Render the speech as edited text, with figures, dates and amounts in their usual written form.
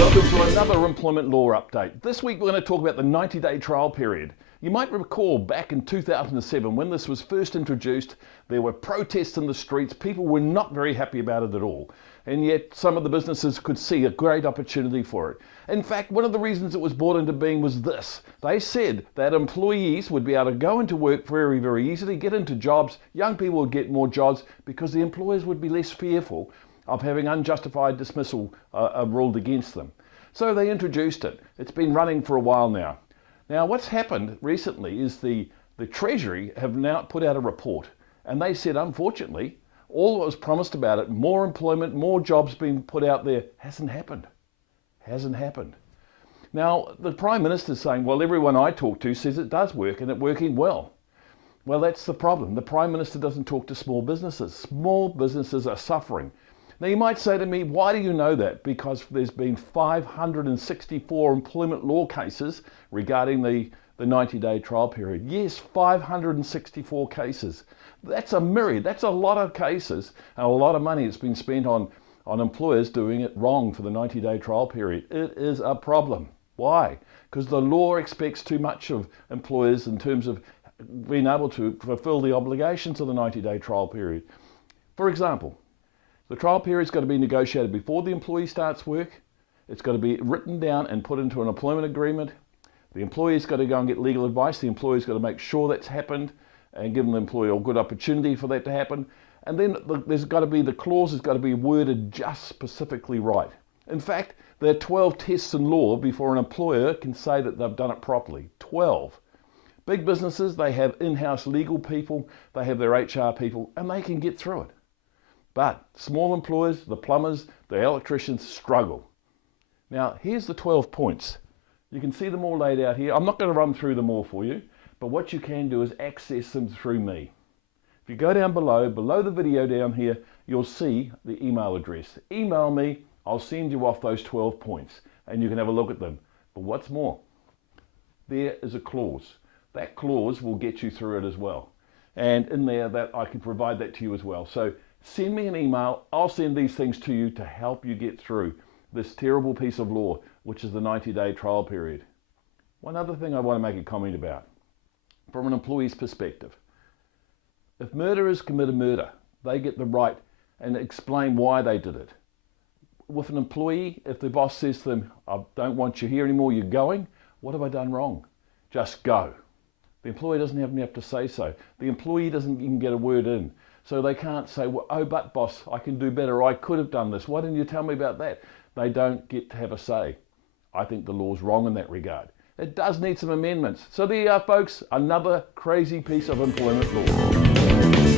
Welcome to another employment law update. This week we're going to talk about the 90-day trial period. You might recall back in 2007 when this was first introduced, there were protests in the streets. People were not very happy about it at all. And yet some of the businesses could see a great opportunity for it. In fact, one of the reasons it was brought into being was this. They said that employees would be able to go into work very, very easily, get into jobs. Young people would get more jobs because the employers would be less fearful of having unjustified dismissal ruled against them. So they introduced it. It's been running for a while now. Now what's happened recently is the Treasury have now put out a report, and they said unfortunately all that was promised about it, more employment, more jobs being put out there, hasn't happened. Hasn't happened. Now the Prime Minister's saying, well, everyone I talk to says it does work and it's working well. Well, that's the problem. The Prime Minister doesn't talk to small businesses. Small businesses are suffering. Now you might say to me, why do you know that? Because there's been 564 employment law cases regarding the 90-day trial period. Yes, 564 cases. That's a myriad. That's a lot of cases and a lot of money that's been spent on employers doing it wrong for the 90-day trial period. It is a problem. Why? Because the law expects too much of employers in terms of being able to fulfill the obligations of the 90-day trial period. For example, the trial period's got to be negotiated before the employee starts work. It's got to be written down and put into an employment agreement. The employee's got to go and get legal advice. The employee's got to make sure that's happened and give the employee a good opportunity for that to happen. And then there's got to be, the clause has got to be worded just specifically right. In fact, there are 12 tests in law before an employer can say that they've done it properly. 12. Big businesses, they have in-house legal people, they have their HR people, and they can get through it. But small employers, the plumbers, the electricians struggle. Now, here's the 12 points. You can see them all laid out here. I'm not going to run through them all for you, but what you can do is access them through me. If you go down below the video down here, you'll see the email address. Email me, I'll send you off those 12 points, and you can have a look at them. But what's more, there is a clause. That clause will get you through it as well. And in there, that I can provide that to you as well. So send me an email. I'll send these things to you to help you get through this terrible piece of law, which is the 90-day trial period. One other thing I want to make a comment about, from an employee's perspective. If murderers commit a murder, they get the right and explain why they did it. With an employee, if the boss says to them, I don't want you here anymore, you're going, what have I done wrong? Just go. The employee doesn't even have to say so. The employee doesn't even get a word in. So they can't say, well, oh, but boss, I can do better. I could have done this. Why didn't you tell me about that? They don't get to have a say. I think the law's wrong in that regard. It does need some amendments. So there you are, folks, another crazy piece of employment law.